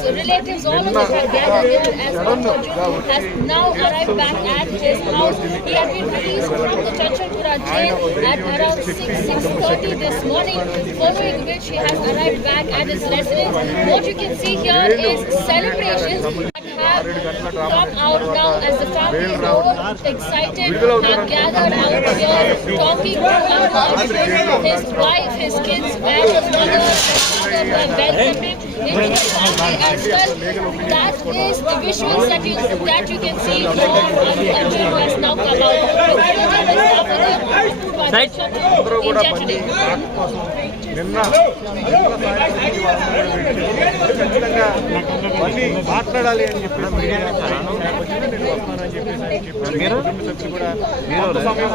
friends, relatives, all of us have gathered here as Manju has now arrived back at his house. He had been released from the Chanchalpura jail at around 6:30 this morning, following which he has arrived back at his residence. What you can see here is celebrations that have come out now as the family is excited, have gathered out here, talking to his wife, his kids, and his mother and father who have welcomed him into the family as well. That is the visuals that you can see from Manju has now come out. నిన్న ఖచ్చితంగా మళ్ళీ మాట్లాడాలి అని చెప్పి మీరు కూడా సమయం